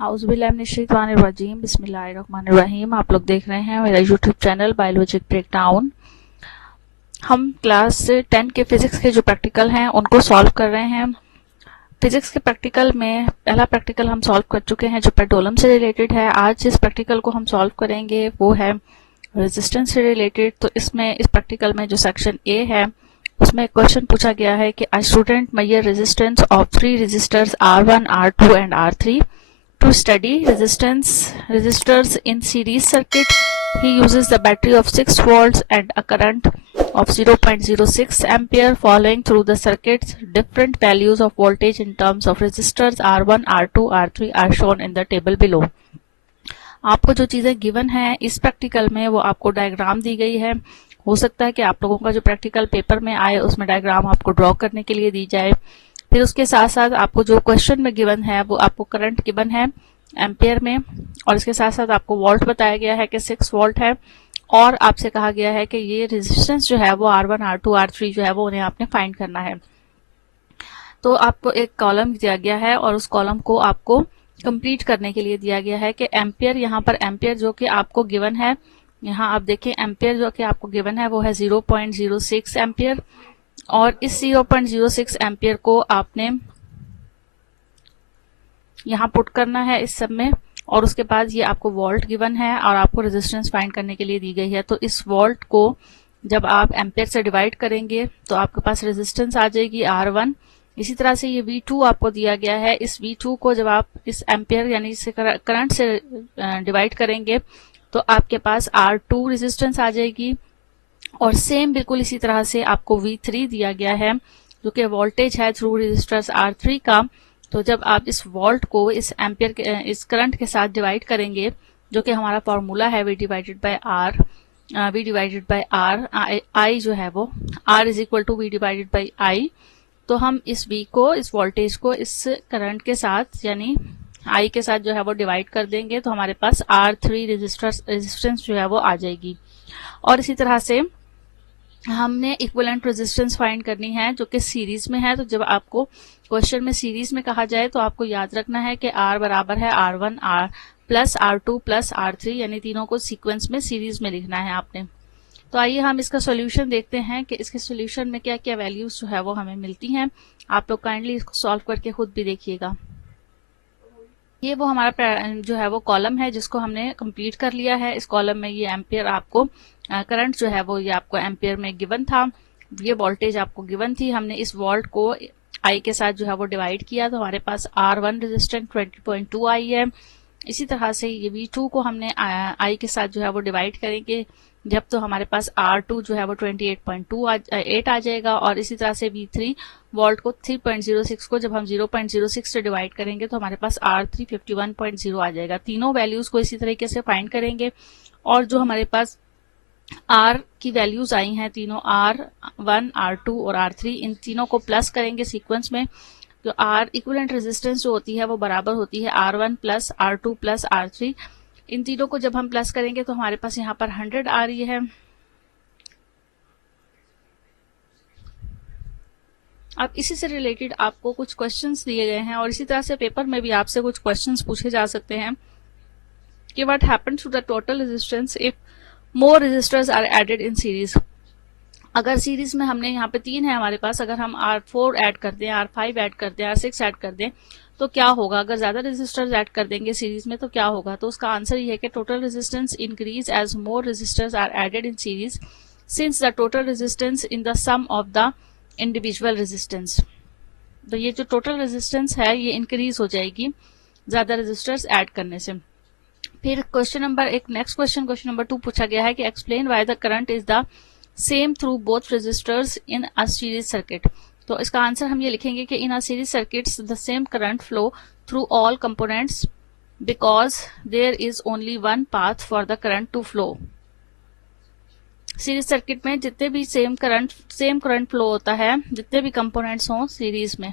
आउज़ुबिल्लाहिमिनश्शैतानिर्रजीम बिस्मिल्लाहिर्रहमानिर्रहीम। आप लोग देख रहे हैं मेरा यूट्यूब चैनल बायोलॉजिक ब्रेकडाउन। हम क्लास 10 के फिजिक्स के जो प्रैक्टिकल हैं उनको सॉल्व कर रहे हैं। फिजिक्स के प्रैक्टिकल में पहला प्रैक्टिकल हम सॉल्व कर चुके हैं जो पेंडुलम से रिलेटेड है। आज जिस प्रैक्टिकल को हम सॉल्व करेंगे वो है रेजिस्टेंस से रिलेटेड। तो इसमें इस प्रैक्टिकल में जो सेक्शन ए है उसमें क्वेश्चन पूछा गया है कि a student measure resistance of 3 resistors R1, R2 and R3 to study resistors in series circuit. He uses the battery of 6 volts and a current of 0.06 ampere following through the circuits. Different values of voltage in terms of resistors R1, R2, R3 are shown in the table below. आपको जो चीजें given है इस practical में वो आपको diagram दी गई है। हो सकता है कि आप लोगों का जो प्रैक्टिकल पेपर में आए उसमें डायग्राम आपको ड्रॉ करने के लिए दी जाए। फिर उसके साथ साथ आपको जो क्वेश्चन में गिवन है वो आपको करंट गिवन है एम्पियर में, और इसके साथ साथ आपको वोल्ट बताया गया है कि 6 वोल्ट है, और आपसे कहा गया है कि ये रेजिस्टेंस जो है वो R1, R2, R3 जो है वो उन्हें आपने फाइंड करना है। तो आपको एक कॉलम दिया गया है और उस कॉलम को आपको कंप्लीट करने के लिए दिया गया है कि एम्पियर, यहाँ पर एम्पियर जो कि आपको गिवन है, यहाँ आप देखें एम्पियर जो कि आपको गिवन है वो है 0.06 एम्पियर, और इस 0.06 एम्पियर को आपने यहाँ पुट करना है इस सब में, और उसके बाद ये आपको वोल्ट गिवन है और आपको रेजिस्टेंस फाइंड करने के लिए दी गई है। तो इस वोल्ट को जब आप एम्पियर से डिवाइड करेंगे तो आपके पास रेजिस्टेंस आ जाएगी R1। इसी तरह से ये V2 आपको दिया गया है, इस V2 को जब आप इस एम्पियर यानी इसे करंट से डिवाइड करेंगे तो आपके पास R2 रेजिस्टेंस आ जाएगी, और सेम बिल्कुल इसी तरह से आपको V3 दिया गया है जो कि वोल्टेज है थ्रू रेजिस्टर्स R3 का। तो जब आप इस वोल्ट को इस एम्पियर इस करंट के साथ डिवाइड करेंगे, जो कि हमारा फॉर्मूला है V divided by R, I जो है वो R is equal to V divided by I। तो हम इस V को, इस वोल्टेज को इस करंट के साथ यानी I के साथ जो है वो डिवाइड कर देंगे तो हमारे पास R3 रेजिस्टेंस जो है वो आ जाएगी। और इसी तरह से हमने इक्विवेलेंट रेजिस्टेंस फाइंड करनी है जो कि सीरीज में है। तो जब आपको क्वेश्चन में सीरीज में कहा जाए तो आपको याद रखना है कि R बराबर है R1 plus R2 plus R3, यानी तीनों को सीक्वेंस में सीरीज में लिखना है आपने। तो आइए हम इसका सॉल्यूशन देखते हैं कि इसके सॉल्यूशन में क्या क्या वैल्यूज जो है वो हमें मिलती हैं। आप लोग काइंडली इसको सॉल्व करके खुद भी देखिएगा। ये वो हमारा जो है वो कॉलम है जिसको हमने कंप्लीट कर लिया है। इस कॉलम में ये एम्पियर आपको करंट जो है वो ये आपको एम्पियर में गिवन था, ये वोल्टेज आपको गिवन थी। हमने इस वोल्ट को I के साथ जो है वो डिवाइड किया तो हमारे पास R1 रेजिस्टेंस 20.2 I है। इसी तरह से ये V2 को हमने I के साथ जो है वो डिवाइड करेंगे जब, तो हमारे पास R2 जो है वो 28.28 आ जाएगा, और इसी तरह से V3 वोल्ट को 3.06 को जब हम 0.06 से डिवाइड करेंगे तो हमारे पास R3 51.0 आ जाएगा। तीनों वैल्यूज को इसी तरीके से फाइंड करेंगे, और जो हमारे पास R की वैल्यूज आई हैं तीनों R1, R2 और R3, इन तीनों को प्लस करेंगे सीक्वेंस में। तो R इक्विवेलेंट रेजिस्टेंस जो होती है वो बराबर होती है R1 plus R2 plus R3। इन तीनों को जब हम प्लस करेंगे तो हमारे पास यहाँ पर 100 आ रही है। अब इसी से रिलेटेड आपको कुछ क्वेश्चंस दिए गए हैं, और इसी तरह से पेपर में भी आपसे कुछ क्वेश्चंस पूछे जा सकते हैं कि what happens to the total resistance if more resistors are added in series. अगर सीरीज में हमने यहाँ पे 3 है हमारे पास, अगर हम R4 ऐड कर दें, R5 ऐड कर दें, R6 ऐड कर दें तो क्या होगा। अगर ज्यादा रेजिस्टर्स ऐड कर देंगे सीरीज में तो क्या होगा। तो उसका आंसर ये है कि total resistance increase as more resistors are added in series since the total resistance in the sum of the individual resistance. तो ये जो टोटल रेजिस्टेंस है ये इंक्रीज हो जाएगी ज्यादा रेजिस्टर्स ऐड करने से। फिर क्वेश्चन नंबर 2 पूछा गया है कि explain why the current is the same through both resistors in a series circuit. तो इसका आंसर हम ये लिखेंगे कि in a series circuits the same current flow through all components because there is only one path for the current to flow. Series circuit में जितने भी same current flow होता है, जितने भी कंपोनेंट्स हों सीरीज में,